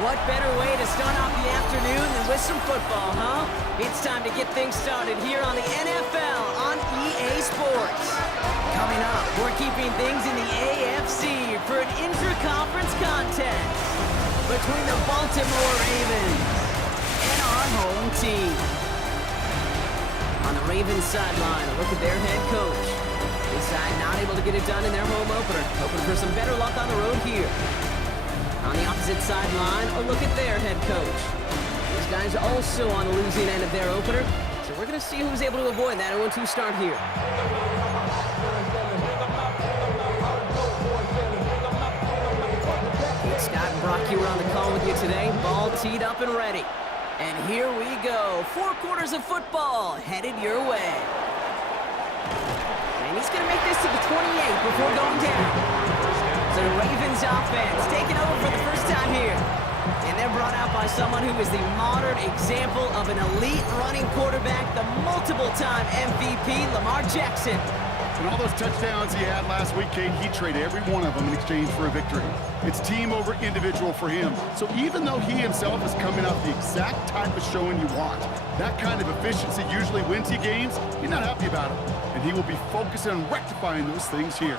What better way to start off the afternoon than with some football, huh? It's time to get things started here on the NFL on EA Sports. Coming up, we're keeping things in the AFC for an intra-conference contest between the Baltimore Ravens and our home team. On the Ravens sideline, a look at their head coach. This side not able to get it done in their home opener, hoping for some better luck on the road here. On the opposite sideline, a look at their head coach. These guys also on the losing end of their opener, so we're going to see who's able to avoid that 0-2 start here. Scott and Brock here on the call with you today. Ball teed up and ready. And here we go. 4 quarters of football headed your way. And he's going to make this to the 28 before going down. The Ravens offense taking over for the first time here. And they're brought out by someone who is the modern example of an elite running quarterback, the multiple-time MVP, Lamar Jackson. And all those touchdowns he had last week, Kate, he traded every one of them in exchange for a victory. It's team over individual for him. So even though he himself is coming off the exact type of showing you want, that kind of efficiency usually wins you games, you're not happy about it. And he will be focused on rectifying those things here.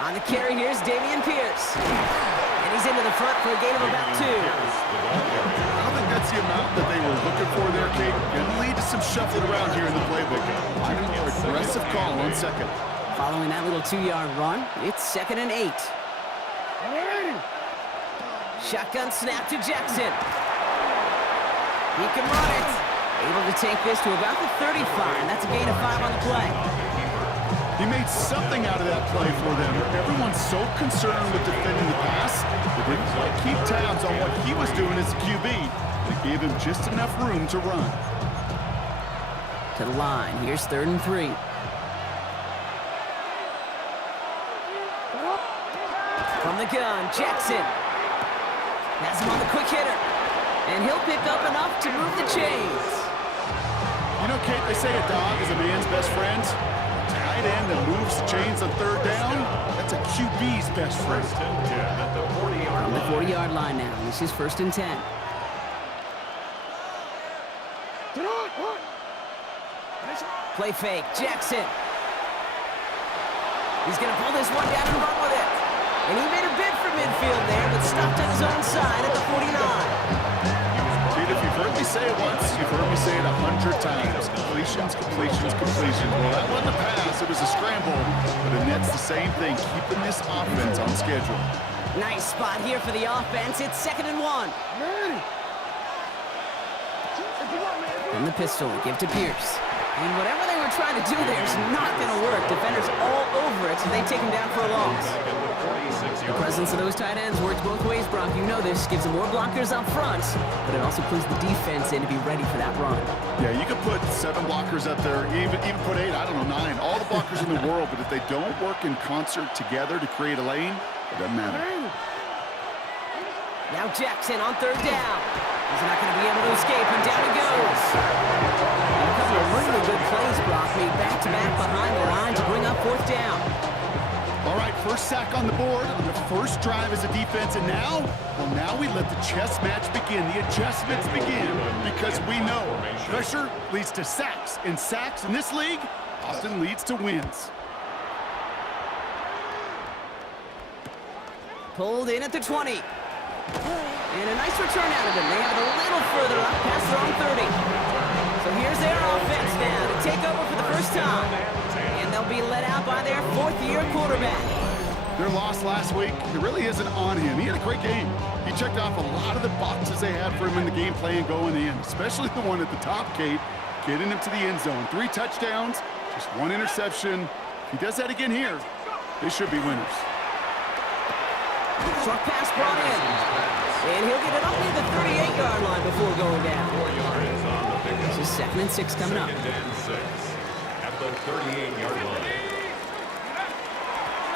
On the carry, here's Dameon Pierce. And he's into the front for a gain of about 2. I don't think that's the amount that they were looking for there, Kate. It lead to some shuffling around here in the playbook. Aggressive call on second. Following that little 2-yard run, it's 2nd and 8. Shotgun snap to Jackson. He can run it. Able to take this to about the 35. That's a gain of 5 on the play. He made something out of that play for them. Everyone's so concerned with defending the pass, they didn't quite keep tabs on what he was doing as a QB. They gave him just enough room to run. To the line, here's 3rd and 3. From the gun, Jackson. Has him on the quick hitter. And he'll pick up enough to move the chains. You know, Kate, they say a dog is a man's best friend. Tight end that moves the chains on 3rd down, that's a QB's best friend. From the 40-yard line now, this is 1st and 10. Play fake, Jackson. He's going to pull this one down and run with it. And he made a bid for midfield there, but stopped at his own side at the 49. If you've heard me say it once, you've heard me say it 100 times. Completions, completions, completions. Well, that wasn't a pass, it was a scramble. But the net's the same thing, keeping this offense on schedule. Nice spot here for the offense. It's 2nd and 1. From the pistol, give to Pierce. And whatever they were trying to do there is not going to work. Defenders all over it, so they take him down for a loss. The presence of those tight ends works both ways, Brock. You know this. Gives them more blockers up front, but it also puts the defense in to be ready for that run. Yeah, you could put 7 blockers up there, even put 8, I don't know, 9. All the blockers in the world, but if they don't work in concert together to create a lane, it doesn't matter. Now Jackson on 3rd down. He's not going to be able to escape, and down he goes. And a couple of really good plays, Brock, made back-to-back behind the line to bring up 4th down. All right, first sack on the board on the first drive as a defense, and now, well, now we let the chess match begin, the adjustments begin, because we know pressure leads to sacks, and sacks in this league often leads to wins. Pulled in at the 20. And a nice return out of him. They have it a little further up past their own 30. So here's their offense now to take over for the first time. And they'll be let out by their 4th-year quarterback. Their loss last week, it really isn't on him. He had a great game. He checked off a lot of the boxes they had for him in the game plan going in, especially the one at the top, Kate, getting him to the end zone. 3 touchdowns, just 1 interception. If he does that again here, they should be winners. Short pass brought in. And he'll get it up near the 38-yard line before going down. This is 2nd and 6 coming up. At the 38-yard line.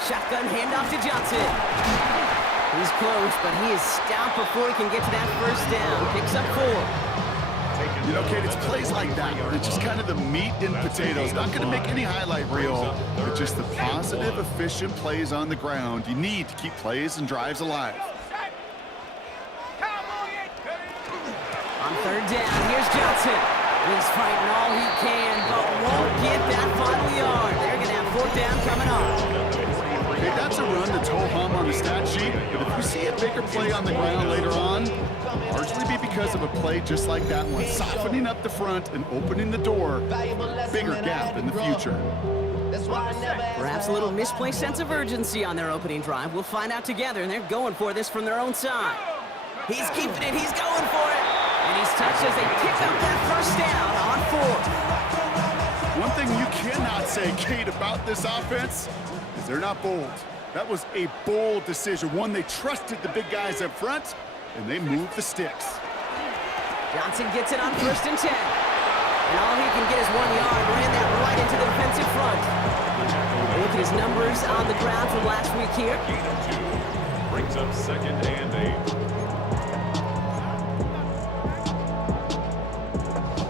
Shotgun handoff to Johnson. He's close, but he is stopped before he can get to that 1st down. Picks up 4. You know, Kate, it's plays like that. It's just kind of the meat and potatoes. Not going to make any highlight reel. It's just the positive, efficient plays on the ground. You need to keep plays and drives alive. On third down, here's Johnson. He's fighting all he can, but won't get that final yard. They're going to have fourth down coming up. Okay, that's a run that's ho-hum on the stat sheet, but if you see a bigger play on the ground later on, largely be because of a play just like that one, softening up the front and opening the door, bigger gap in the future. Perhaps a little misplaced sense of urgency on their opening drive. We'll find out together, and they're going for this from their own side. He's keeping it, he's going for it, and he's touched as they pick up that first down on fourth. One thing you cannot say, Kate, about this offense is they're not bold. That was a bold decision, one they trusted the big guys up front, and they moved the sticks. Johnson gets it on 1st and 10. And all he can get is 1 yard. Ran that right into the defensive front. Look at his numbers on the ground from last week here. Gain of 2. Brings up 2nd and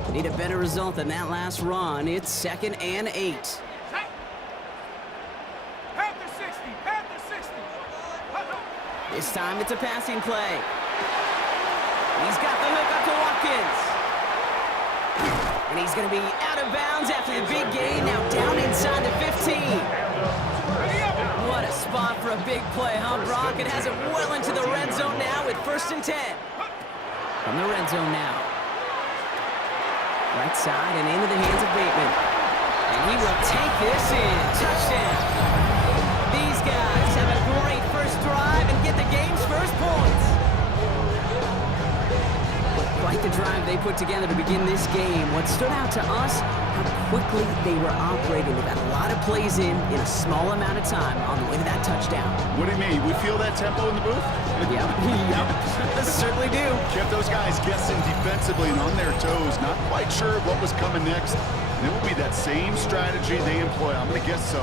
8. Need a better result than that last run. It's 2nd and 8. This time it's a passing play. He's got the hook up to Watkins. And he's going to be out of bounds after the big gain. Now down inside the 15. What a spot for a big play, huh, Brock? It has it well into the red zone now with 1st and 10. From the red zone now. Right side and into the hands of Bateman. And he will take this in. Touchdown. These guys have a great first drive and get the game's first points. Quite the drive they put together to begin this game. What stood out to us, how quickly they were operating. They got a lot of plays in a small amount of time on the way to that touchdown. What do you mean? We feel that tempo in the booth? Yep, certainly do. Kept those guys guessing defensively and on their toes, not quite sure what was coming next. And it will be that same strategy they employ, I'm going to guess so,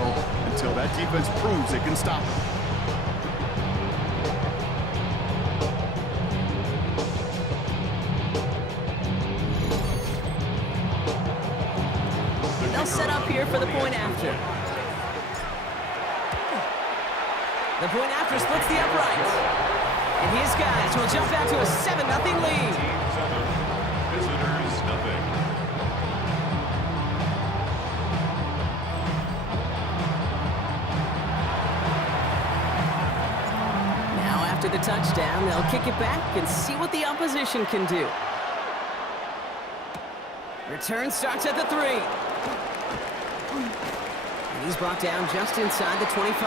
until that defense proves it can stop them. They'll set up here for the point after. The point after splits the uprights. And his guys will jump out to a 7-0 lead. Visitors, nothing. Now after the touchdown, they'll kick it back and see what the opposition can do. Return starts at the 3. And he's brought down just inside the 25.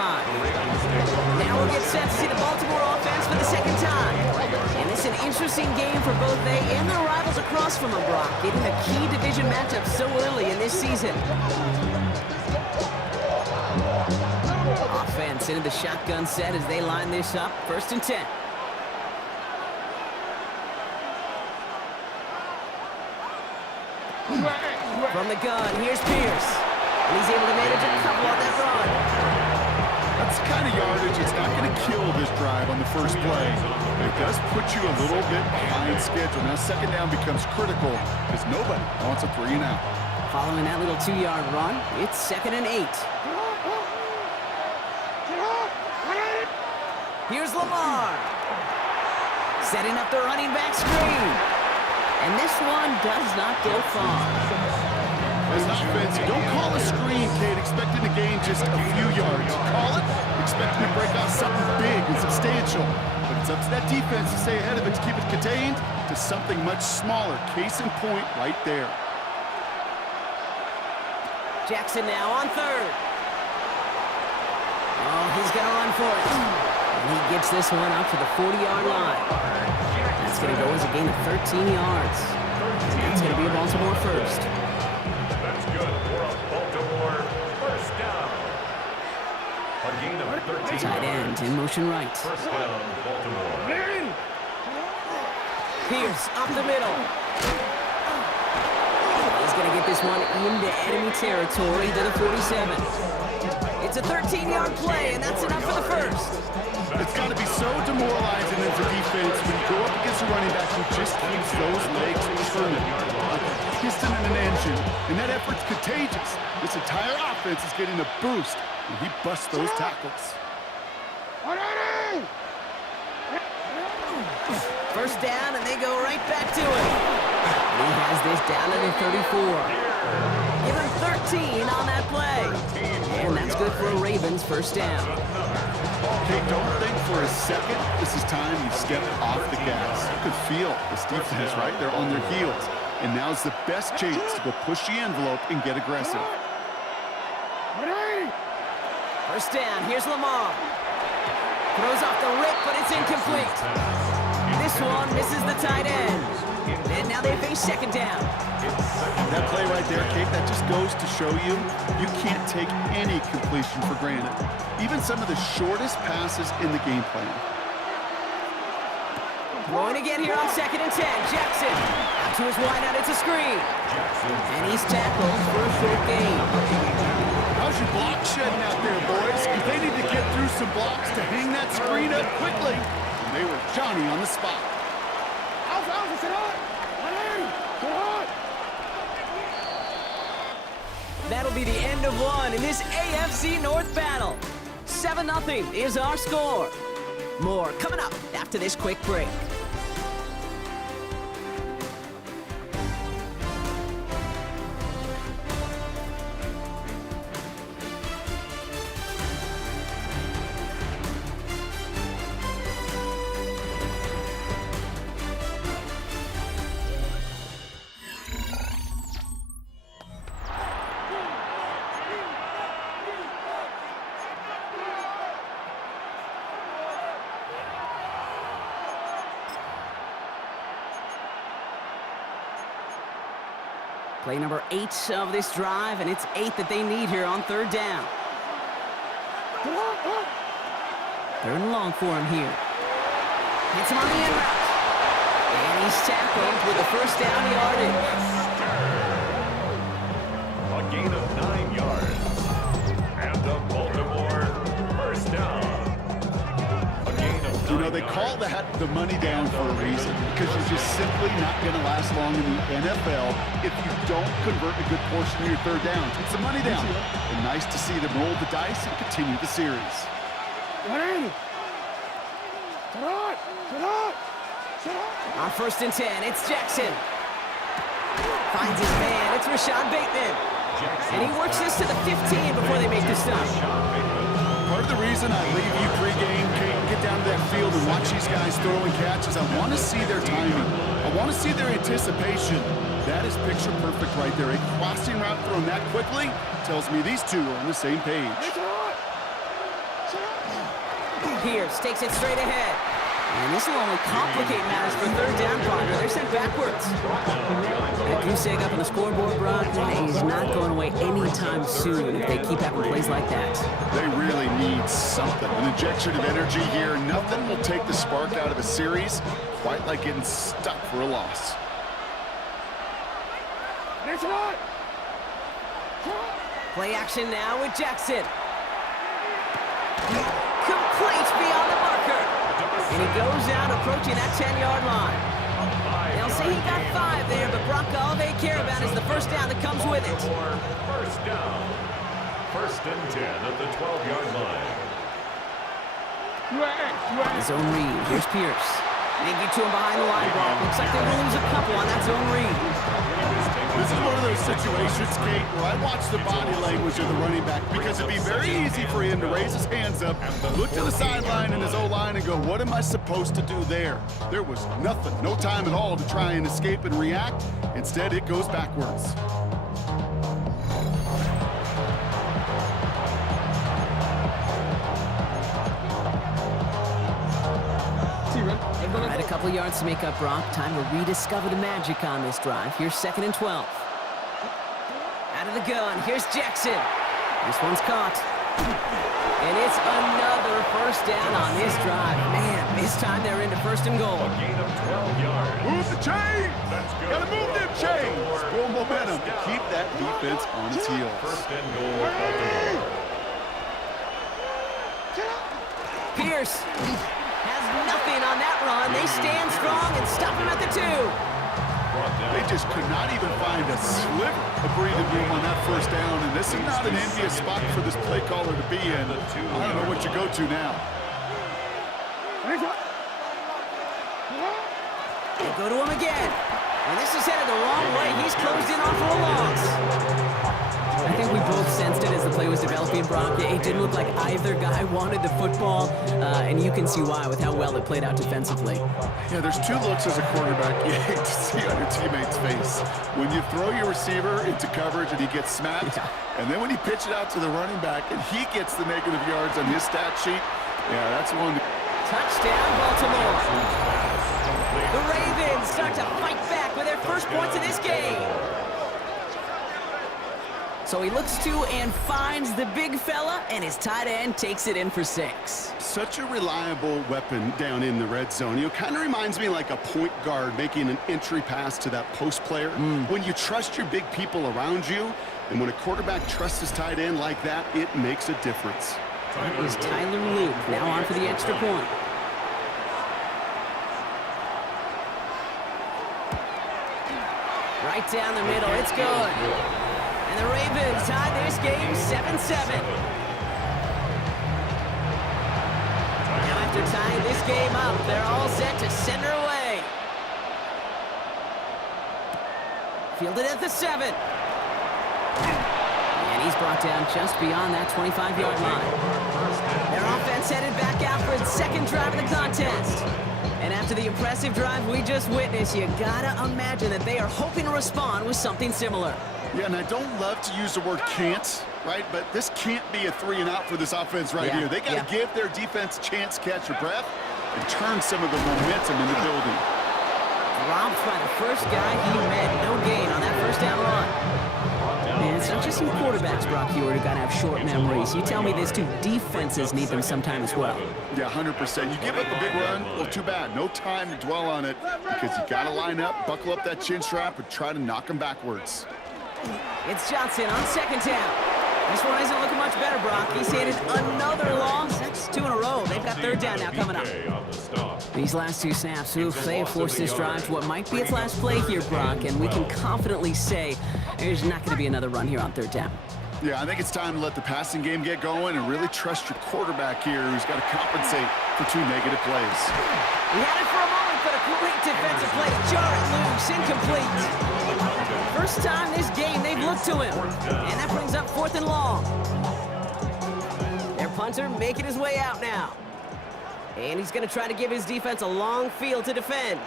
Now we'll get set to see the Baltimore offense for the second time. And it's an interesting game for both they and their rivals across from them, Brock, getting a key division matchup so early in this season. Offense into the shotgun set as they line this up. 1st and 10. From the gun, here's Pierce. And he's able to manage a couple on that run. That's the kind of yardage it's not going to kill this drive on the first play. But it does put you a little bit behind schedule. Now 2nd down becomes critical because nobody wants a 3 and out. Following that little 2-yard run, it's 2nd and 8. Here's Lamar. Setting up the running back screen. And this one does not go far. As an offense, you don't call a screen, Kate, expecting to gain just a few yards. You call it expecting to break out something big and substantial. But it's up to that defense to stay ahead of it, to keep it contained to something much smaller. Case in point right there. Jackson now on 3rd. Oh, he's going to run for it. And he gets this one up to the 40-yard line. That's going to go as a gain of 13 yards. And that's going to be a Baltimore first. That's good for a Baltimore first down. A gain of 13. Tight end in motion right. First down, Baltimore. Pierce up the middle. He's going to get this one into enemy territory to the 47. It's a 13-yard play, and that's enough for the first. It's got to be so demoralizing as a defense when you go up against a running back who just keeps those legs turning like a piston in an engine. And that effort's contagious. This entire offense is getting a boost when he busts those tackles. First down, and they go right back to it. He has this down at the 34. Give him 13 on that play. And that's good for a Ravens first down. Okay, don't think for a second this is time you step off the gas. You could feel this defense, right? They're on their heels. And now's the best chance to go push the envelope and get aggressive. First down, here's Lamar. Throws off the rip, but it's incomplete. This one misses the tight end. And now they face second down. That play right there, Kate, that just goes to show you, you can't take any completion for granted. Even some of the shortest passes in the game plan. Throwing again here on 2nd and 10. Jackson out to his wideout. It's a screen. And he's tackled for a short gain. How's your block shedding out there, boys? Because they need to get through some blocks to hang that screen up quickly. And they were Johnny on the spot. That'll be the end of one in this AFC North battle. 7-0 is our score. More coming up after this quick break. Play number 8 of this drive, and it's 8 that they need here on 3rd down. 3rd and long for him here. Hits him on the end route. And he's tackled with the first down yardage. A gain of 9 yards. And the Baltimore first down. A gain of 9 You know, they call that the money down for a reason, because you're just simply not going to last long in the NFL if you don't convert a good portion of your 3rd down. It's a money down. And nice to see them roll the dice and continue the series. On 1st and 10, it's Jackson. Finds his man. It's Rashad Bateman. And he works this to the 15 before they make the stop. Part of the reason I leave you pregame, Kate, get down to that field and watch these guys throw and catch is I want to see their timing. I want to see their anticipation. That is picture perfect right there. A crossing route thrown that quickly tells me these two are on the same page. Pierce takes it straight ahead. And this will only complicate matters for 3rd down, partner. They're sent backwards. That goose egg up on the scoreboard, Brock, is not going away anytime soon if they keep having plays like that. They really need something. An injection of energy here. Nothing will take the spark out of a series quite like getting stuck for a loss. Play action now with Jackson. Complete beyond the marker. And he goes out approaching that 10-yard line. They'll say he got 5 there, but Brock, all they care about is the first down that comes with it. First down. 1st and 10 at the 12-yard line. His own read. Here's Pierce. They get to him behind the line, Brock. Looks like they're going to lose a couple on that zone read. This is one of those situations, Kate, where I watch the body language of the running back because it'd be very easy for him to raise his hands up, look to the sideline and his O-line and go, what am I supposed to do there? There was nothing, no time at all to try and escape and react. Instead, it goes backwards. All right, a couple yards to make up, Brock. Time to rediscover the magic on this drive. Here's 2nd and 12. Out of the gun, here's Jackson. This one's caught. And it's another first down on this drive. Man, this time they're into 1st and goal. A gain of 12 yards. Move the chains! That's good. Gotta move them chains! Build momentum. Keep that defense on its heels. 1st and goal, Baltimore. Pierce has nothing on that run. They stand strong and stop him at the 2. They just could not even find a sliver of breathing room on that first down, and this is not an envious spot for this play caller to be in. I don't know what you go to now. They go to him again. And this is headed the wrong way. He's closed in on for a loss. I think we both sensed it as the play was developing, Brock. It didn't look like either guy wanted the football, and you can see why with how well it played out defensively. Yeah, there's 2 looks as a quarterback you hate to see on your teammate's face. When you throw your receiver into coverage and he gets smacked, and then when you pitch it out to the running back and he gets the negative yards on his stat sheet, yeah, that's one. Touchdown, Baltimore. The Ravens start to fight back with their first points in this game. So he looks to and finds the big fella, and his tight end takes it in for 6. Such a reliable weapon down in the red zone. You know, kind of reminds me like a point guard making an entry pass to that post player. When you trust your big people around you, and when a quarterback trusts his tight end like that, it makes a difference. That is Tyler Luke, now on for the extra point. Right down the middle, it's good. And the Ravens tie this game 7-7. Now after tying this game up, they're all set to send her away. Fielded at the 7. And he's brought down just beyond that 25-yard line. Their offense headed back out for its second drive of the contest. And after the impressive drive we just witnessed, you gotta imagine that they are hoping to respond with something similar. Yeah, and I don't love to use the word can't, right? But this can't be a 3-and-out for this offense right here. They got to give their defense a chance to catch their breath and turn some of the momentum in the building. Dropped by the first guy he met. No gain on that first down run. And it's not just some quarterbacks, Brock Hewitt, who got to have short memories. You tell me these 2 defenses need them sometime as well. Yeah, 100%. You give up a big run, well, too bad. No time to dwell on it because you got to line up, buckle up that chin strap, and try to knock them backwards. It's Johnson on second down. This one isn't looking much better, Brock. He's handed another loss. That's 2 in a row. They've got third down now coming up. These last 2 snaps, they have forced this drive to what might be its last play here, Brock, and we can confidently say there's not going to be another run here on third down. Yeah, I think it's time to let the passing game get going and really trust your quarterback here who's got to compensate for 2 negative plays. He had it for a moment, but a great defensive play to jar it loose, incomplete. First time this game they've looked to him, and that brings up 4th and long. Their punter making his way out now. And he's going to try to give his defense a long field to defend.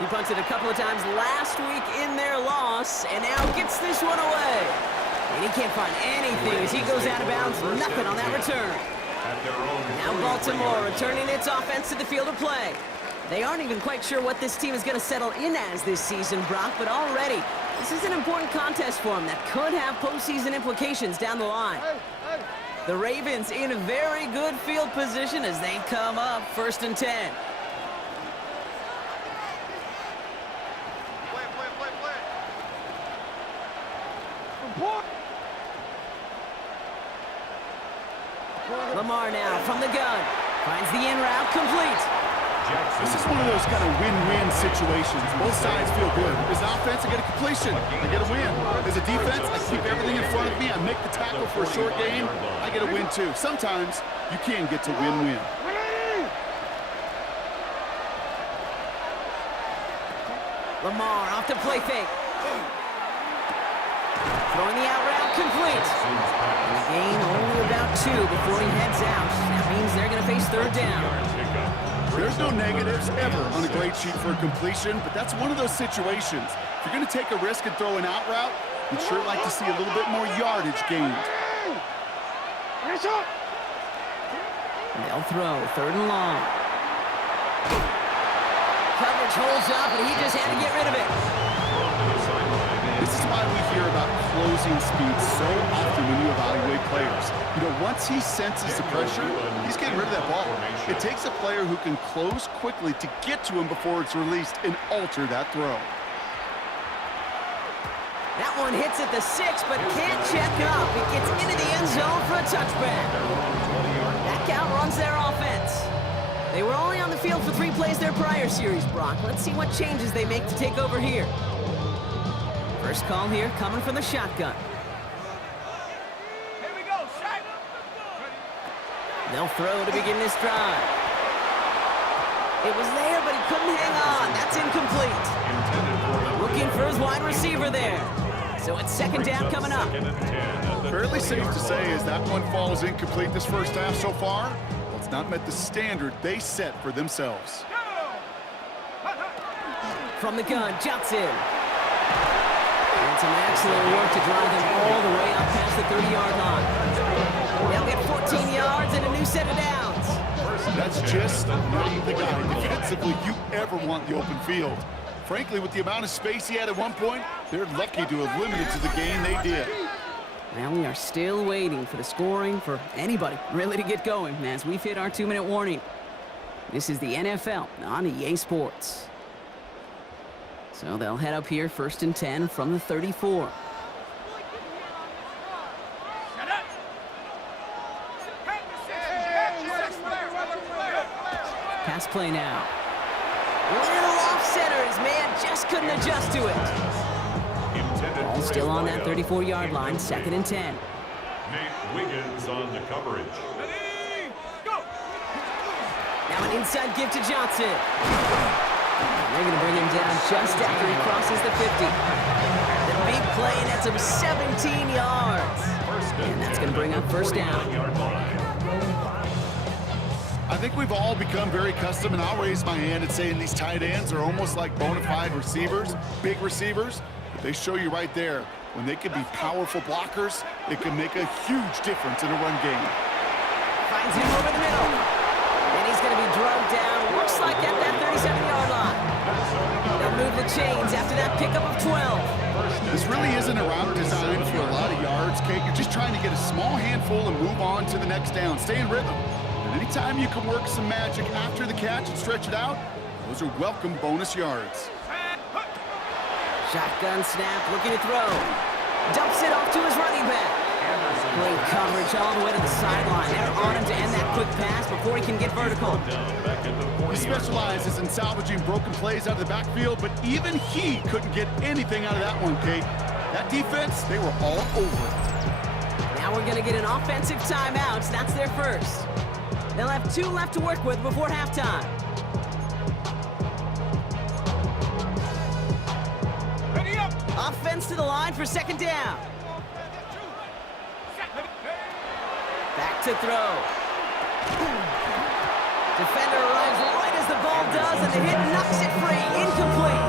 He punted a couple of times last week in their loss, and now gets this one away. And he can't find anything as he goes out of bounds. Nothing on that return. Now Baltimore returning its offense to the field of play. They aren't even quite sure what this team is going to settle in as this season, Brock, but already this is an important contest for them that could have postseason implications down the line. The Ravens in a very good field position as they come up 1st and 10. Lamar now from the gun. Finds the in route complete. This is one of those kind of win-win situations. Both sides feel good. As an offense, I get a completion. I get a win. As a defense, I keep everything in front of me. I make the tackle for a short gain. I get a win, too. Sometimes you can get to win-win. Lamar off the play fake. Throwing the out route complete. And a gain only about 2 before he heads out. That means they're going to face third down. There's no negatives ever on a grade sheet for a completion, but that's one of those situations. If you're going to take a risk and throw an out route, you'd sure like to see a little bit more yardage gained. They'll throw 3rd and long. Coverage holds up, and he just had to get rid of it. This is why we hear about closing speed so often when you evaluate players. You know, once he senses the pressure, he's getting rid of that ball. It takes a player who can close quickly to get to him before it's released and alter that throw. That one hits at the 6, but can't check up. It gets into the end zone for a touchback. That count runs their offense. They were only on the field for 3 plays their prior series, Brock. Let's see what changes they make to take over here. First call here coming from the shotgun. Here we go, shot. They'll throw to begin this drive. It was there, but he couldn't hang on. That's incomplete. Looking for his wide receiver there. So it's second down coming up. Fairly safe to say as that one falls incomplete this first half so far, well, it's not met the standard they set for themselves. From the gun, Johnson. And some excellent work to drive them all the way up past the 30-yard line. They'll get 14 yards and a new set of downs. That's just not the guy defensively you ever want the open field. Frankly, with the amount of space he had at one point, they're lucky to have limited to the gain they did. Now we are still waiting for the scoring for anybody really to get going as we've hit our 2-minute warning. This is the NFL on EA Sports. So they'll head up here first and 10 from the 34. Pass play now. Little off center. His man just couldn't adjust to it. Ball still on that 34-yard line, second and 10. Nate Wiggins on the coverage. Now an inside give to Johnson. They're going to bring him down just after he crosses the 50. The big play, and that's him 17 yards. And that's going to bring up first down. I think we've all become very accustomed, and I'll raise my hand and say these tight ends are almost like bona fide receivers, big receivers. But they show you right there, when they can be powerful blockers, it can make a huge difference in a run game. Finds him over the middle. And he's going to be drugged down, looks like at that 37-yard line. They'll move the chains after that pickup of 12. This really isn't a route designed for a lot of yards, Kate. You're just trying to get a small handful and move on to the next down. Stay in rhythm. And anytime you can work some magic after the catch and stretch it out, those are welcome bonus yards. Shotgun snap, looking to throw. Dumps it off to his running back. Great coverage all the way to the sideline. They're on him to end that quick pass before he can get vertical. He specializes in salvaging broken plays out of the backfield, but even he couldn't get anything out of that one, Kate. That defense, they were all over it. Now we're going to get an offensive timeout. That's their first. They'll have 2 left to work with before halftime. Ready up. Offense to the line for second down. Back to throw. Defender arrives right as the ball does, and the hit knocks it free. Incomplete.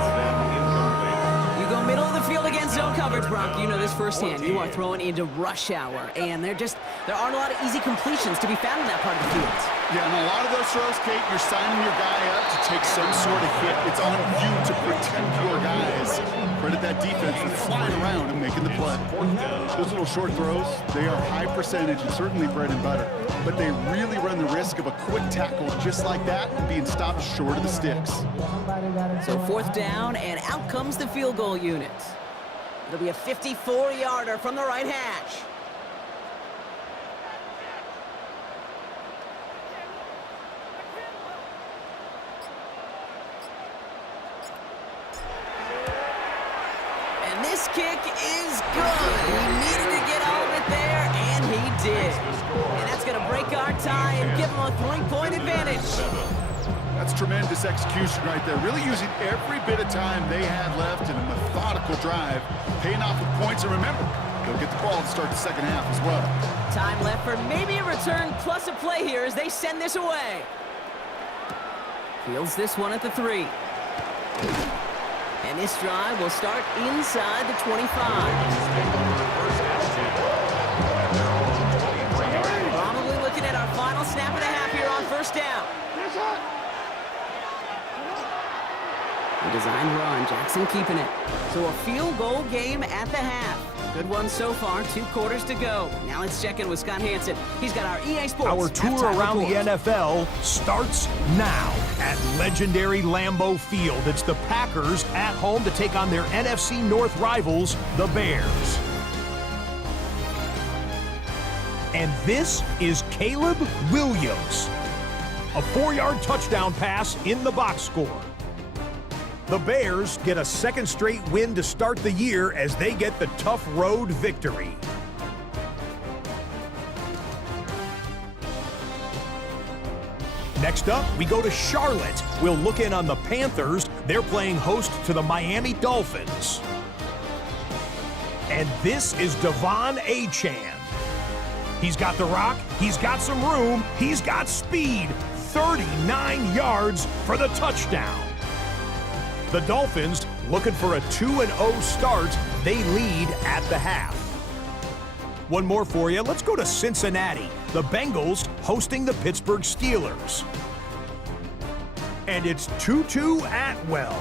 You go middle of the field against zone coverage, Brock. You know this firsthand. You are throwing into rush hour, and there aren't a lot of easy completions to be found in that part of the field. Yeah, and a lot of those throws, Kate, you're signing your guy up to take some sort of hit. It's on you to protect your guys. Credit that defense for flying around and making the play. Those little short throws, they are high percentage and certainly bread and butter. But they really run the risk of a quick tackle just like that and being stopped short of the sticks. So fourth down, and out comes the field goal unit. It'll be a 54-yarder from the right hash. And this kick is good. He needed to get all of it there, and he did. And that's going to break our tie and give him a 3-point advantage. That's tremendous execution right there. Really using every bit of time they had left in a methodical drive, paying off with points. And remember, they'll get the ball to start the second half as well. Time left for maybe a return plus a play here as they send this away. Fields this one at the 3. And this drive will start inside the 25. Probably looking at our final snap and a half here on first down. Design run, Jackson keeping it. So a field goal game at the half. Good one so far, 2 quarters to go. Now let's check in with Scott Hansen. He's got our EA Sports Our tour halftime around report. the NFL starts now at legendary Lambeau Field. It's the Packers at home to take on their NFC North rivals, the Bears. And this is Caleb Williams. A 4-yard touchdown pass in the box score. The Bears get a second straight win to start the year as they get the tough road victory. Next up, we go to Charlotte. We'll look in on the Panthers. They're playing host to the Miami Dolphins. And this is Devon Achane. He's got the rock, he's got some room, he's got speed. 39 yards for the touchdown. The Dolphins, looking for a 2-0 start, they lead at the half. One more for you. Let's go to Cincinnati. The Bengals hosting the Pittsburgh Steelers. And it's Tutu Atwell.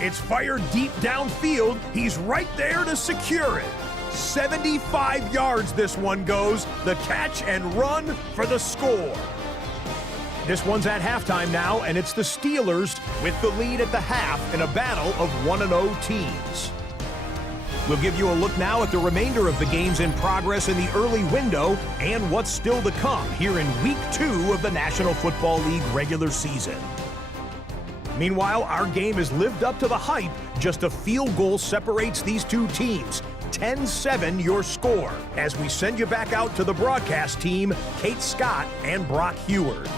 It's fired deep downfield. He's right there to secure it. 75 yards this one goes. The catch and run for the score. This one's at halftime now, and it's the Steelers with the lead at the half in a battle of 1-0 teams. We'll give you a look now at the remainder of the games in progress in the early window and what's still to come here in Week 2 of the National Football League regular season. Meanwhile, our game has lived up to the hype. Just a field goal separates these two teams. 10-7 your score, as we send you back out to the broadcast team, Kate Scott and Brock Heward.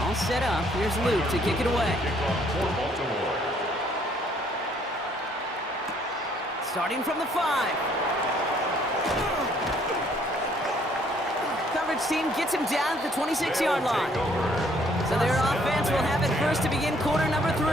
All set up. Here's Luke to kick it away. Starting from the 5. Coverage team gets him down at the 26-yard line. So their offense will have it first to begin quarter number 3.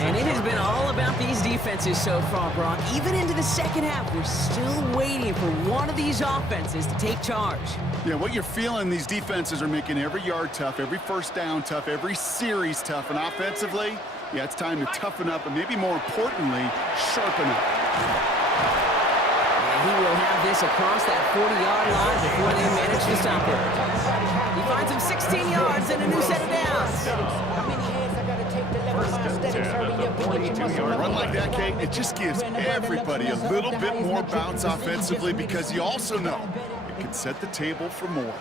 And it has been all about these defenses so far, Brock. Even into the second half, we're still waiting for one of these offenses to take charge. Yeah, what you're feeling, these defenses are making every yard tough, every first down tough, every series tough. And offensively, yeah, it's time to toughen up and maybe more importantly, sharpen up. And he will have this across that 40-yard line before they manage to stop it. He finds him 16 yards and a new set of downs. A run like that, Kate, it just gives everybody a little bit more bounce offensively because you also know it can set the table for more.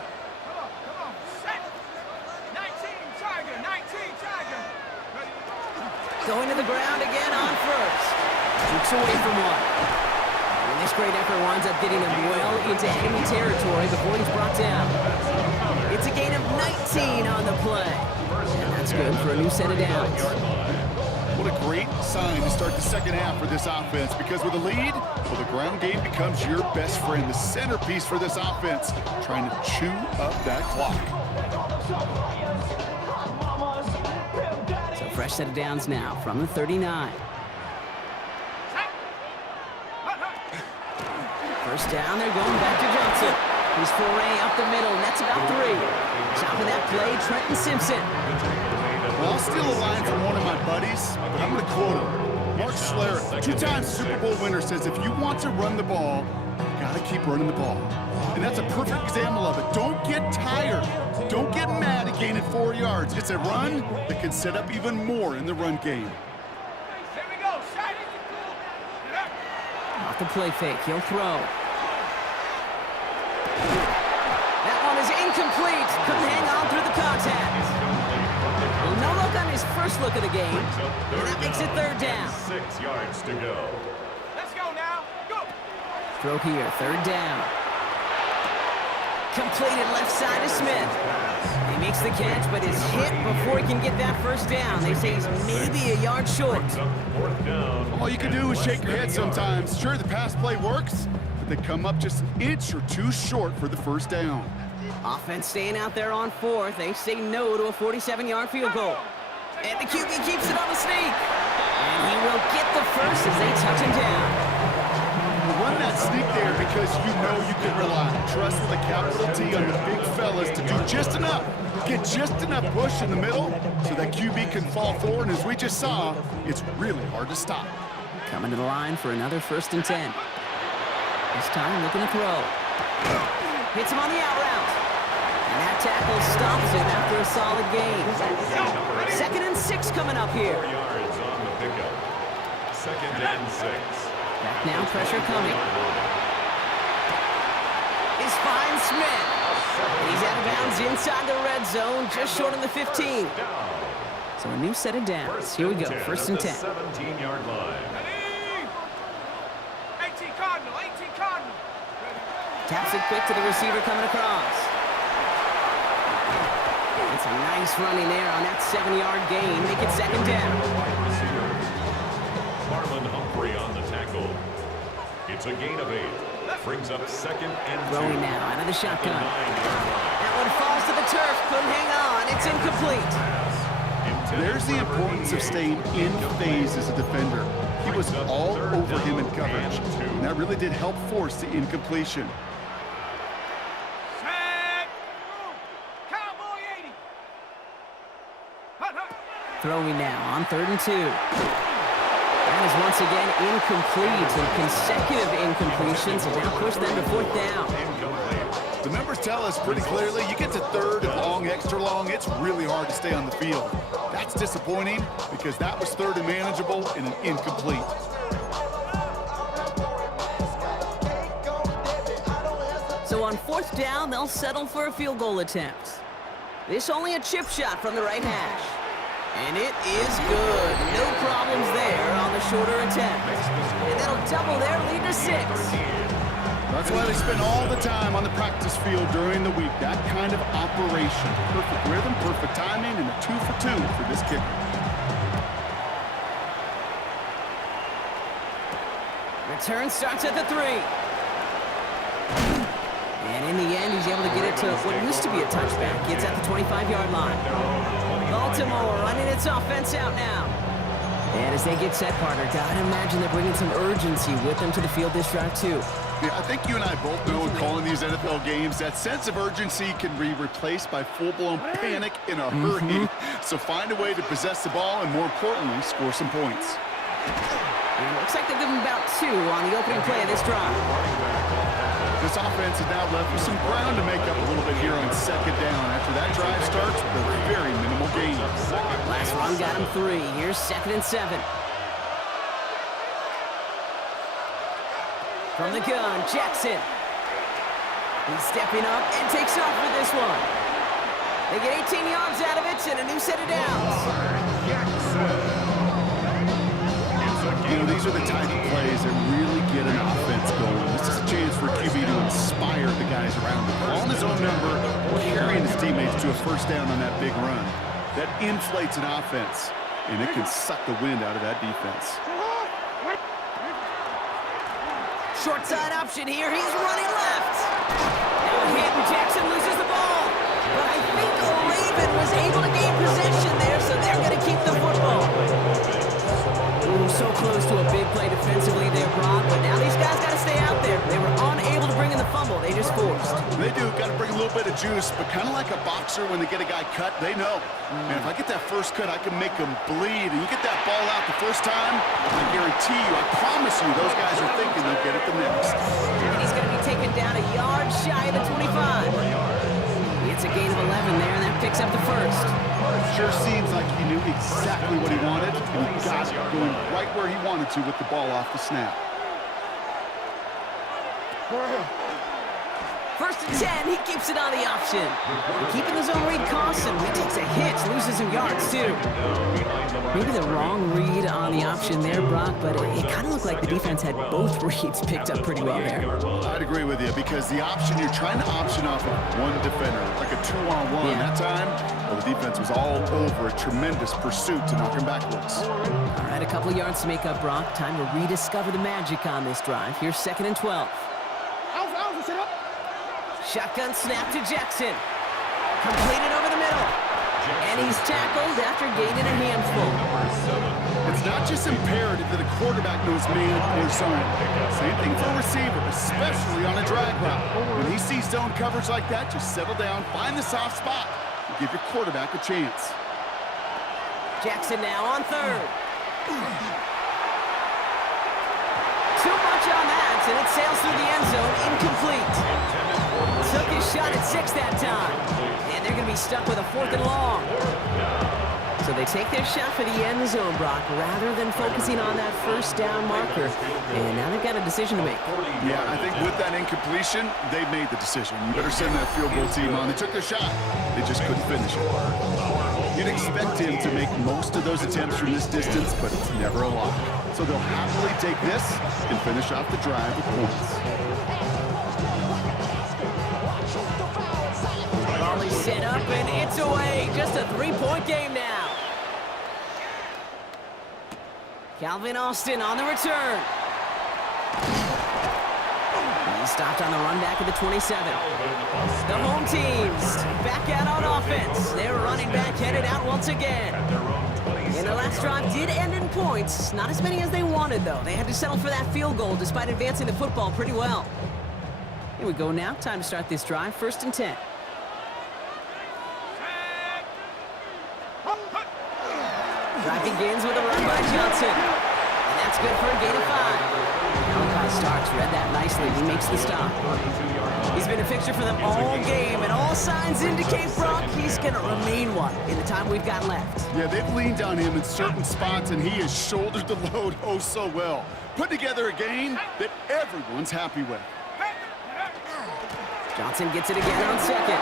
Going to the ground again on first. Jukes away from one. And this great effort winds up getting him well into enemy territory before he's brought down. It's a gain of 19 on the play. And that's good for a new set of downs. What a great sign to start the second half for this offense because with a lead, well, the ground game becomes your best friend, the centerpiece for this offense, trying to chew up that clock. So fresh set of downs now from the 39. First down, they're going back to Johnson. His foray up the middle, and that's about 3. Top of that play, Trenton Simpson. Well, I'll steal a line from one of my buddies, but I'm going to quote him. Mark Schlereth, 2-time Super Bowl winner, says if you want to run the ball, you got to keep running the ball. And that's a perfect example of it. Don't get tired. Don't get mad at gaining 4 yards. It's a run that can set up even more in the run game. Here we go. Off the play fake, he'll throw. That one is incomplete. Couldn't hang on through the contact. No look on his first look of the game. And that makes it 3rd down. 6 yards to go. Let's go now. Go. Throw here, 3rd down. Completed left side to Smith. He makes the catch, but is hit before he can get that first down. They say he's maybe a yard short. 4th down. All you can do is shake your head sometimes. Sure, the pass play works, but they come up just an inch or 2 short for the first down. Offense staying out there on fourth. They say no to a 47-yard field goal. And the QB keeps it on the sneak. And he will get the first as they touch him down. Run that sneak there because you know you can rely. Trust with a capital T on the big fellas to do just enough. Get just enough push in the middle so that QB can fall forward. And as we just saw, it's really hard to stop. Coming to the line for another 1st and 10. This time looking to throw. Hits him on the out route. And that tackle stops him after a solid gain. 2nd and 6 coming up here. 4 yards on the pickup. 2nd and 6. Back now, pressure coming. Is finds Smith. And he's out of bounds inside the red zone, just short of the 15. So a new set of downs. Here we go, 1st and 10. 17-yard line. 18 Cardinal, 18 Cardinal. Taps it quick to the receiver coming across. It's a nice running there on that 7-yard gain. Make it 2nd down. Wide receiver. Marlon Humphrey on the tackle. It's a gain of 8. Brings up 2nd and 2. Throwing now out of the shotgun. 9-yard line. That one falls to the turf. Couldn't hang on. It's incomplete. There's the importance of staying in phase as a defender. He was all over him in coverage, and that really did help force the incompletion. Set. Cowboy 80. Hut, hut. Throwing now on 3rd and 2. That is once again incomplete. Some consecutive incompletions and now push them to 4th down. The members tell us pretty clearly, you get to 3rd and long, extra long, it's really hard to stay on the field. That's disappointing because that was 3rd and manageable and an incomplete. So on 4th down, they'll settle for a field goal attempt. This only a chip shot from the right hash. And it is good. No problems there on the shorter attempt. And that'll double their lead to 6. That's why they spend all the time on the practice field during the week. That kind of operation. Perfect rhythm, perfect timing, and a 2 for 2 for this kicker. Return starts at the 3. And in the end, he's able to get it to what used to be a touchback. It's at the 25-yard line. Baltimore running its offense out now. And as they get set, partner, gotta imagine they're bringing some urgency with them to the field this drive, too. Yeah, I think you and I both know in calling these NFL games, that sense of urgency can be replaced by full-blown panic in a hurry. So find a way to possess the ball and, more importantly, score some points. And it looks like they've given about 2 on the opening play of this drive. This offense is now left with some ground to make up a little bit here on 2nd down. After that drive starts with a very minimal gain. Last run got him 3. Here's 2nd and 7. From the gun, Jackson. He's stepping up and takes off for this one. They get 18 yards out of it and a new set of downs. You know, these are the type of plays that really get an offense going. This is a chance for QB to inspire the guys around him. On his own number, carrying his teammates to a 1st down on that big run. That inflates an offense, and it can suck the wind out of that defense. Short side option here. He's running left. Now a hit, and Jackson loses the ball. But I think a Raven was able to gain possession there, so they're going to keep the football. Ooh, so close to a big play defensively there, Brock. But now these guys got to stay out there. They were unable to bring in the fumble. They just forced. They do. Got to bring a little bit of juice, but kind of like a boxer when they get a guy cut, they know. Man, if I get that first cut, I can make them bleed. And you get that ball out the first time, I guarantee you, I promise you, those guys are thinking they'll get it the next. And he's going to be taken down a yard shy of the 25. It's a gain of 11 there, and that picks up the first. Sure seems like he knew exactly what he wanted, and he got it going right where he wanted to with the ball off the snap. 1st and 10, he keeps it on the option. And keeping the zone read costs him. He takes a hit, loses some yards too. Maybe the wrong read on the option there, Brock, but it kind of looked like the defense had both reads picked up pretty well there. I'd agree with you, because the option, you're trying to option off of one defender, like a 2-on-1. Yeah. That time, well, the defense was all over a tremendous pursuit to knock him backwards. All right, a couple yards to make up, Brock. Time to rediscover the magic on this drive. Here's 2nd and 12. Shotgun snap to Jackson. Completed over the middle. And he's tackled after gaining a handful. It's not just imperative that a quarterback knows man or zone. Same thing for a receiver, especially on a drag route. When he sees zone coverage like that, just settle down, find the soft spot, and give your quarterback a chance. Jackson now on third. Too much on that, and it sails through the end zone, incomplete. Took his shot at 6 that time. And they're going to be stuck with a 4th and long. So they take their shot for the end zone, Brock, rather than focusing on that first down marker. And now they've got a decision to make. Yeah, I think with that incompletion, they made the decision. You better send that field goal team on. They took their shot. They just couldn't finish it. You'd expect him to make most of those attempts from this distance, but it's never a lock. So they'll happily take this and finish off the drive with points. Ball is set up, and it's away. Just a 3-point game now. Calvin Austin on the return. He's stopped on the run back at the 27. The home teams back out on offense. Their running back headed out once again. And the last drive did end in points. Not as many as they wanted, though. They had to settle for that field goal despite advancing the football pretty well. Here we go now. Time to start this drive. 1st and 10. Drive begins with a run by Johnson. And that's good for a gain of 5. Malachi Starks read that nicely. He makes the stop. He's been a fixture for them all game, and all signs indicate, Brock, he's going to remain one in the time we've got left. Yeah, they've leaned on him in certain spots, and he has shouldered the load oh so well. Put together a game that everyone's happy with. Johnson gets it again on 2nd.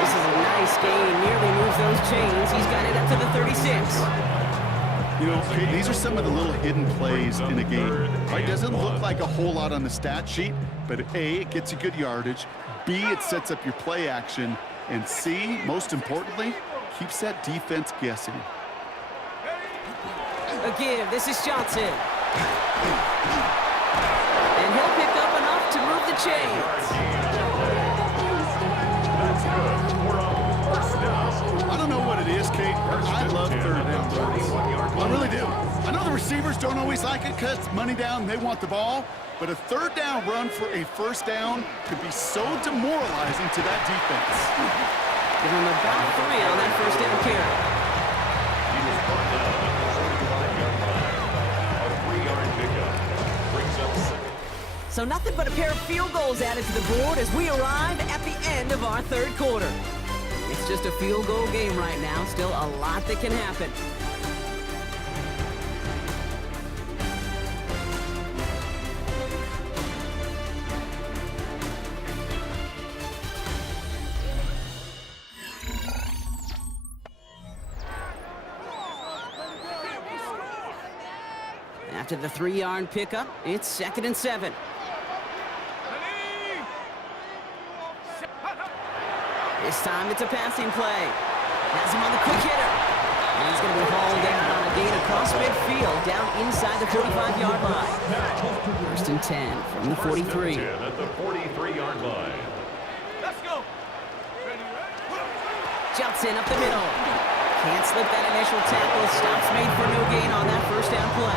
This is a nice gain. Nearly moves those chains. He's got it up to the 36. You know, okay, these are some of the little hidden plays in a game. It doesn't look like a whole lot on the stat sheet, but A, it gets you good yardage, B, it sets up your play action, and C, most importantly, keeps that defense guessing. A give. This is Johnson. And he'll pick up enough to move the chains. I don't know what it is, Kate. I love 3rd down runs. I really do. I know the receivers don't always like it because it's money down and they want the ball, but a 3rd down run for a 1st down could be so demoralizing to that defense. Give him about 3 on that 1st down carry. So nothing but a pair of field goals added to the board as we arrive at the end of our 3rd quarter. It's just a field goal game right now. Still a lot that can happen. After the 3-yard pickup, it's 2nd and 7. This time it's a passing play. Has him on the quick hitter. And he's going to be hauled down on a gain across midfield, down inside the 45-yard line. 1st and 10 from the 43. At the 43-yard line. Let's go. Johnson up the middle. Can't slip that initial tackle. Stops made for no gain on that 1st down play.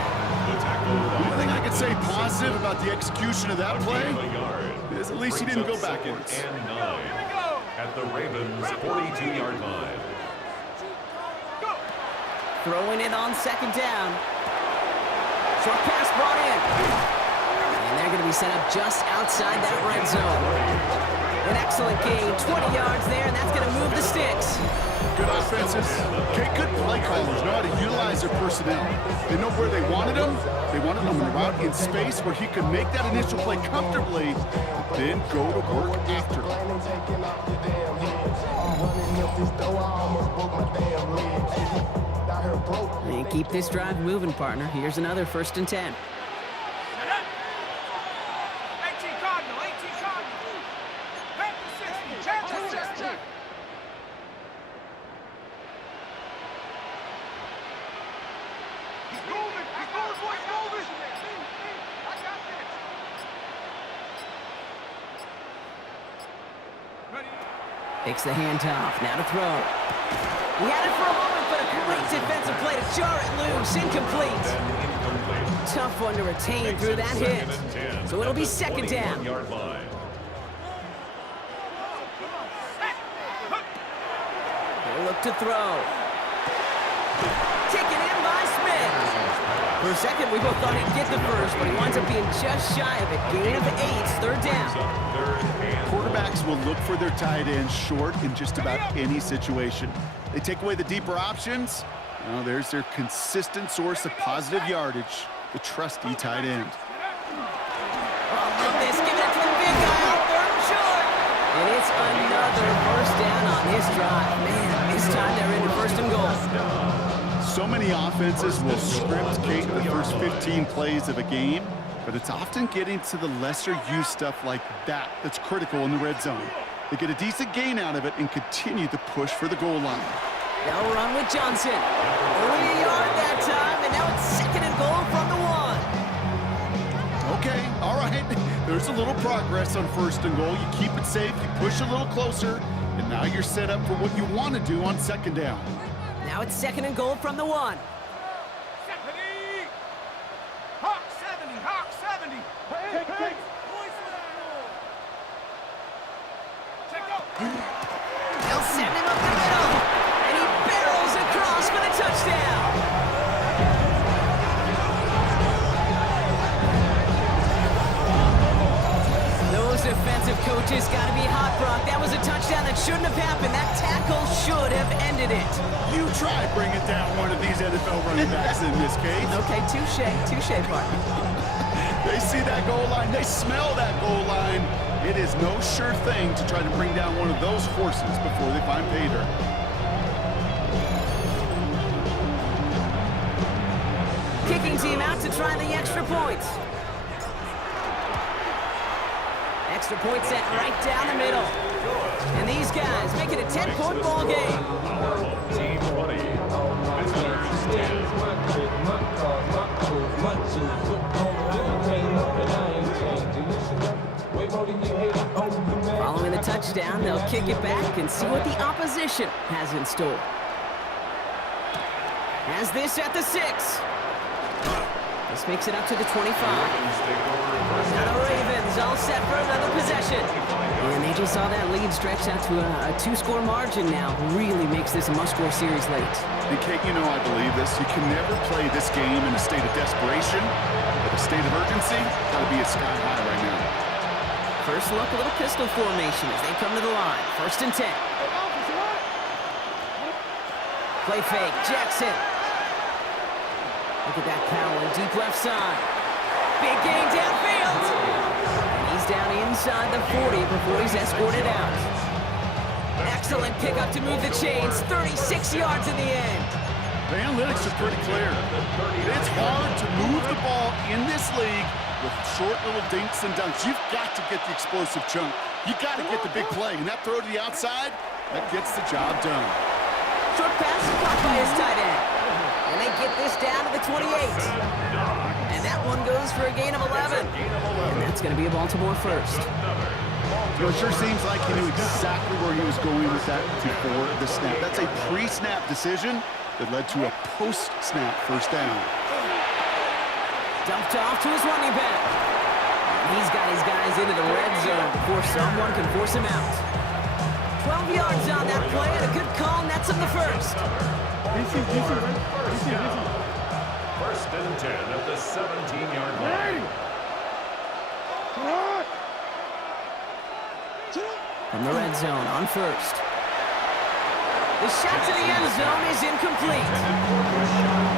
One thing I could say positive about the execution of that play is at least he didn't go backwards. And 9 at the Ravens' 42-yard line. Throwing it on 2nd down. Short pass brought in. And they're going to be set up just outside that red zone. An excellent gain, 20 yards there, and that's going to move the sticks. Good offenses. Okay, good play callers know how to utilize their personnel. They know where they wanted him. They wanted him out in space where he could make that initial play comfortably, then go to work after. And keep this drive moving, partner. Here's another 1st and 10. 18 Cardinal, 18 Cardinal. Back to 60. Check. He's moving, boys, moving. I got this. Takes the handoff, now to throw. He had it for a moment, but a great defensive play to jar it loose. Incomplete. Tough one to retain through that hit. So it'll be second down. They'll look to throw. Taken in by Smith. For a second, we both thought he'd get the first, but he winds up being just shy of it. Gain of 8, third down. Quarterbacks will look for their tight end short in just about any situation. They take away the deeper options. Well, there's their consistent source of positive yardage, the trusty tight end. Love this, giving it to the big guy out third and short. And it's another first down on this drive. Man, this time they're into first and goal. So many offenses will script Kate the first 15 plays of a game, but it's often getting to the lesser used stuff like that that's critical in the red zone. They get a decent gain out of it and continue to push for the goal line. They'll run with Johnson. Only a yard that time, and now it's second and goal from the 1. Okay, all right. There's a little progress on first and goal. You keep it safe, you push a little closer, and now you're set up for what you want to do on second down. Now it's second and goal from the 1. 70! Hawk 70! Hawk 70! Hey! Check out! They'll send him up the middle, and he barrels across for the touchdown. Those defensive coaches got to be hot, Brock. That was a touchdown that shouldn't have happened. That tackle should have ended it. You try bringing down one of these NFL running backs in this case. Okay, touche, partner. They see that goal line. They smell that goal line. It is no sure thing to try to bring down one of those horses before they find pay dirt. Kicking team out to try the extra points. Extra point set right down the middle. And these guys make it a 10-point ball game. Team 20. Visitors 10. Following the touchdown, they'll kick it back and see what the opposition has in store. Has this at the 6. This makes it up to the 25. Now the Ravens all set for another possession. And they just saw that lead stretched out to a 2-score margin now. Really makes this a must-score series late. And Kate, you know I believe this. You can never play this game in a state of desperation, but a state of urgency got to be at sky high right now. First look, a little pistol formation as they come to the line. First and 10. Play fake, Jackson. Look at that power, deep left side. Big gain downfield. And he's down inside the 40 before he's escorted out. Excellent pickup to move the chains. 36 yards in the end. The analytics are pretty clear. It's hard to move the ball in this league with short little dinks and dunks. You've got to get the explosive chunk. You got to get the big play. And that throw to the outside, that gets the job done. Short pass caught by his tight end. And they get this down to the 28. And that one goes for a gain of 11. And that's going to be a Baltimore first. You know, it sure seems like he knew exactly where he was going with that before the snap. That's a pre-snap decision that led to a post-snap first down. Dumped off to his running back. And he's got his guys into the red zone before someone can force him out. 12 yards on that play and a good call, and that's up the first. First and 10 at the 17-yard line. From the red zone on first. The shot to the end zone is incomplete.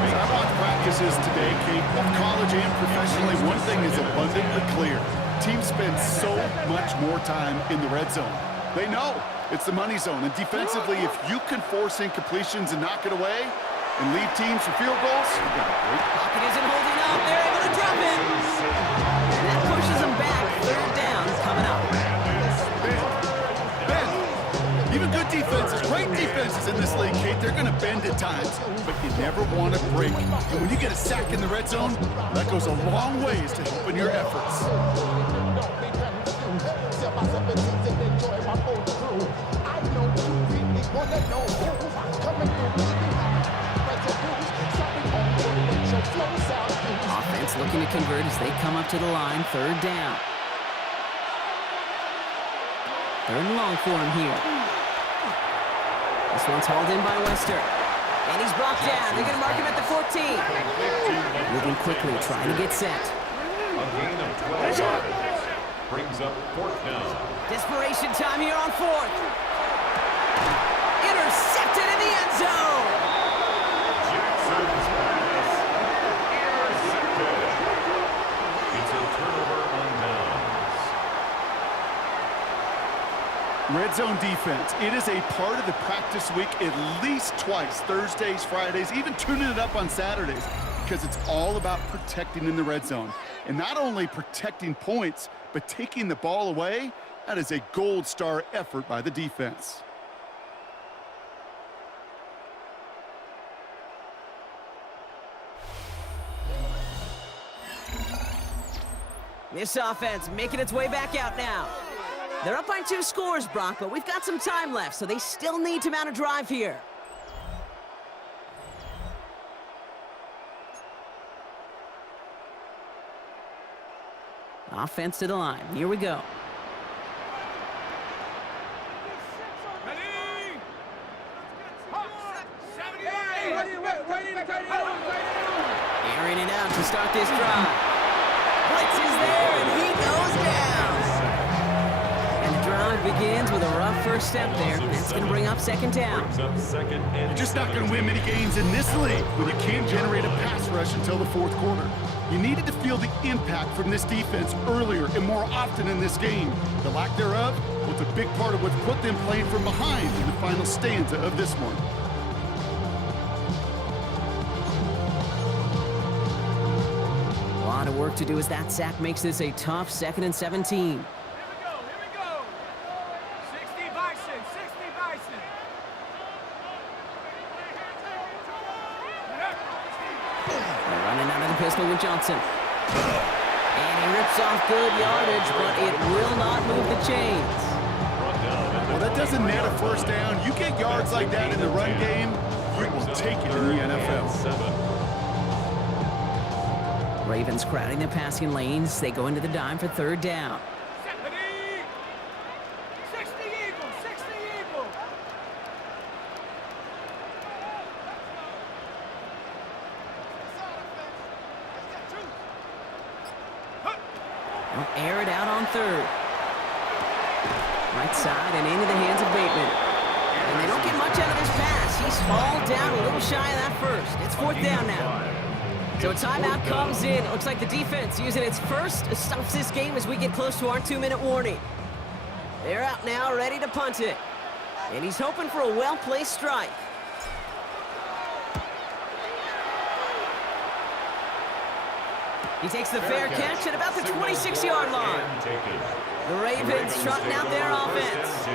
As I watch practices today, Kate, both college and professionally, one thing is abundantly clear. Teams spend so much more time in the red zone. They know it's the money zone. And defensively, if you can force incompletions and knock it away and leave teams for field goals, you've got a great. Pocket isn't holding up. They're able to drop it. And that pushes them back. Third down coming up. Even good defenses, great defenses in this league, Kate, they're going to bend at times, but you never want to break. And when you get a sack in the red zone, that goes a long ways to helping your efforts. wanna know who's coming through behind. Red Zone News, something on board with your flow sound. Offense looking to convert as they come up to the line, third down. Third and long for him here. This one's hauled in by Wester. And he's brought down. They're going to mark him at the 14. Moving quickly, trying to get set. A gain of 12 yards. Brings up fourth down. Desperation time here on fourth. Intercepted in the end zone. Jackson's pass. Intercepted. It's a turnover on downs. Red zone defense. It is a part of the practice week at least twice, Thursdays, Fridays, even tuning it up on Saturdays, because it's all about protecting in the red zone. And not only protecting points, but taking the ball away. That is a gold star effort by the defense. This offense making its way back out now. They're up by 2 scores, Brock, but we've got some time left, so they still need to mount a drive here. Offense to the line. Here we go. Ready? Hawk 70. Airing it out to start this drive. Blitz is there, and he goes down. And the drive begins with a rough first step there. That's going to bring up second down. Brings up second and You're just not going to win many games in this league when you can't generate a pass rush until the fourth quarter. You needed to feel the impact from this defense earlier and more often in this game. The lack thereof was a big part of what's put them playing from behind in the final stanza of this one. A lot of work to do as that sack makes this a tough 2nd and 17. Here we go. 60 Bison, 60 Bison. They're running out of the pistol with Johnson. And he rips off good yardage, but it will not move the chains. Well, that doesn't net a first down. You get yards like that in the run game, you will take it in the NFL. Ravens crowding the passing lanes. They go into the dime for third down. 70. 60 Eagles, 60 Eagles. They'll air it out on third. Right side and into the hands of Bateman. And they don't get much out of this pass. He's hauled down a little shy of that first. It's fourth down now. So a timeout comes in. It looks like the defense using its first stops this game as we get close to our 2-minute warning. They're out now, ready to punt it. And he's hoping for a well-placed strike. He takes the fair catch at about the 26-yard line. The Ravens trotting out their offense.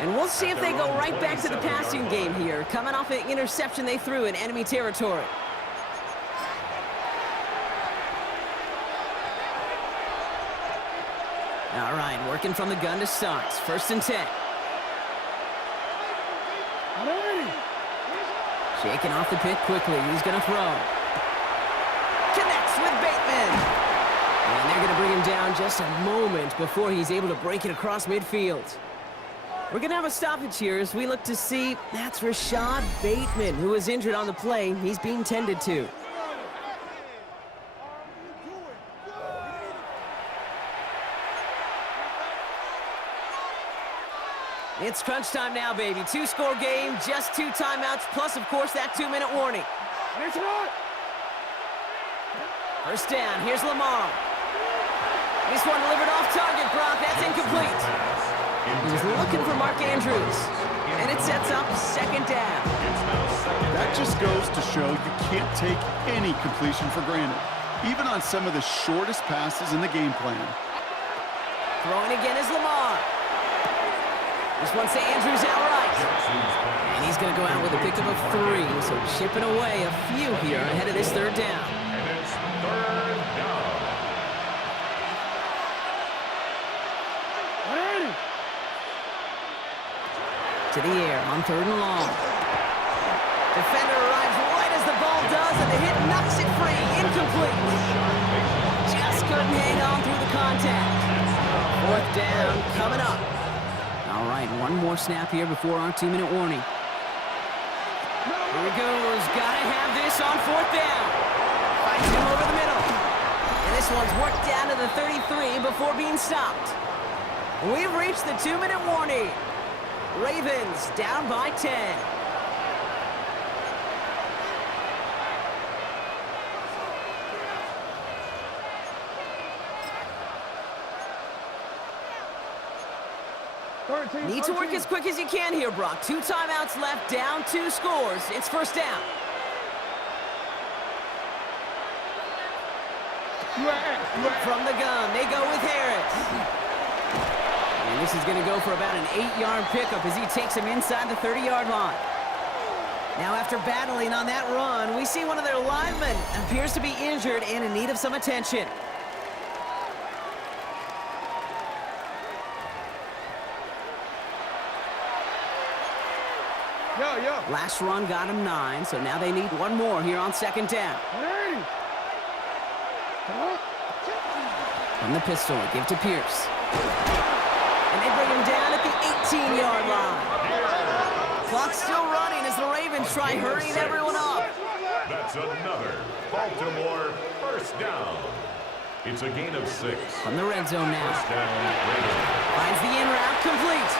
And we'll see if they go right back to the passing game here, coming off an interception they threw in enemy territory. All right, working from the gun to start. 1st and 10. Shaking off the pick quickly. He's going to throw. Connects with Bateman. And they're going to bring him down just a moment before he's able to break it across midfield. We're going to have a stoppage here as we look to see that's Rashad Bateman, who was injured on the play. He's being tended to. It's crunch time now, baby. 2-score game, just 2 timeouts, plus, of course, that 2-minute warning. First down, here's Lamar. This one delivered off target, Brock. That's incomplete. He was looking for Mark Andrews. And it sets up second down. That just goes to show you can't take any completion for granted, even on some of the shortest passes in the game plan. Throwing again is Lamar. This one's to Andrews outright. And he's going to go out with a pickup of 3. So chipping away a few here ahead of this third down. And it's third down. to the air on 3rd and long. Defender arrives right as the ball does, and the hit knocks it free. Incomplete. Just couldn't hang on through the contact. 4th down coming up. All right, one more snap here before our 2-minute warning. Here he goes. Gotta have this on 4th down. Finds him over the middle. And this one's worked down to the 33 before being stopped. We've reached the 2-minute warning. Ravens down by 10. Need to work as quick as you can here, Brock. 2 timeouts left, down 2 scores. It's 1st down. From the gun, they go with Harris. And this is going to go for about an 8-yard pickup as he takes him inside the 30-yard line. Now, after battling on that run, we see one of their linemen appears to be injured and in need of some attention. Last run got him 9, so now they need one more here on 2nd down. From the pistol, give to Pierce. And they bring him down at the 18-yard line. Clock's still running as the Ravens try hurrying everyone up. That's another Baltimore 1st down. It's a gain of 6. From the red zone now. 1st down, Ravens. Finds the in route complete.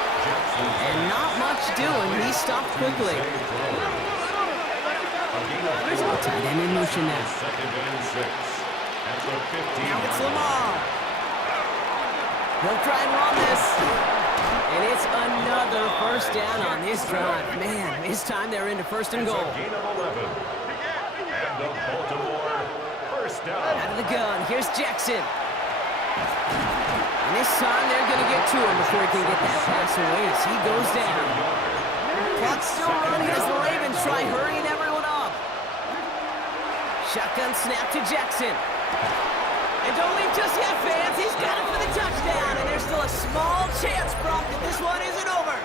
And not much doing. He stopped quickly. Tight end in motion now. 2nd and 6. At the 15. Now it's Lamar. He'll try and run this. And it's another 1st down on this drive. Man, this time they're into 1st and goal. It's a gain of 11. And the Baltimore 1st down. Out of the gun, here's Jackson. And this time they're going to get to him before he can get that pass away as he goes down. Clock's still running as the Ravens try hurrying everyone up. Shotgun snap to Jackson. And don't leave just yet, fans. He's got it for the touchdown. And there's still a small chance, Brock, that this one isn't over.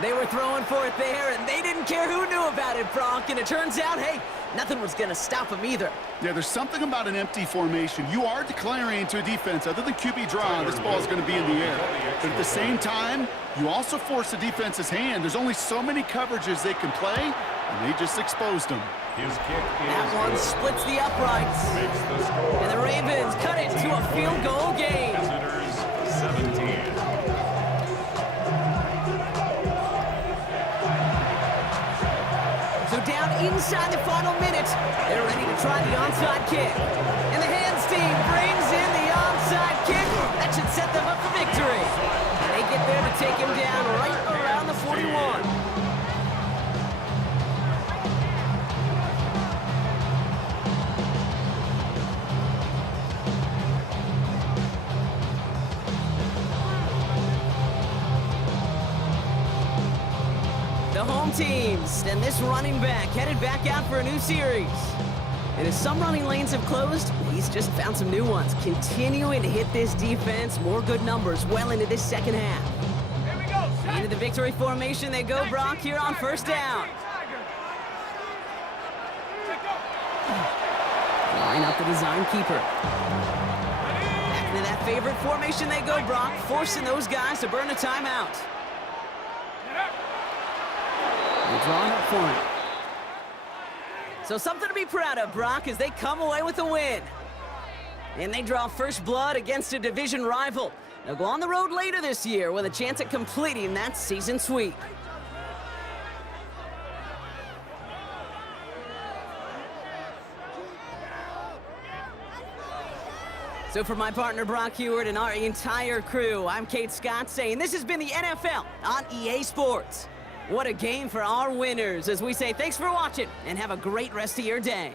They were throwing for it there, and they didn't care who knew about it, Brock. And it turns out, hey, nothing was going to stop him either. Yeah, there's something about an empty formation. You are declaring to a defense, other than QB draw, this ball is going to be in the air. But at the same time, you also force the defense's hand. There's only so many coverages they can play, and they just exposed them. His kick is That one good. splits the uprights. Makes the score. And the Ravens cut it to a field goal game. Visitors 17. So down inside the final minute, they're ready to try the onside kick. And the hands team brings in the onside kick. That should set them up for victory. And they get there to take him down right around the 41. The home teams and this running back headed back out for a new series. And as some running lanes have closed, he's just found some new ones, continuing to hit this defense. More good numbers well into this 2nd half. Here we go. Into the victory formation they go, Brock, here on 1st down. Line up the design keeper. Back into that favorite formation they go, Brock, forcing those guys to burn a timeout. They're drawing up for him. So something to be proud of, Brock, as they come away with a win. And they draw first blood against a division rival. They'll go on the road later this year with a chance at completing that season sweep. So for my partner Brock Heward and our entire crew, I'm Kate Scott saying this has been the NFL on EA Sports. What a game for our winners as we say thanks for watching and have a great rest of your day.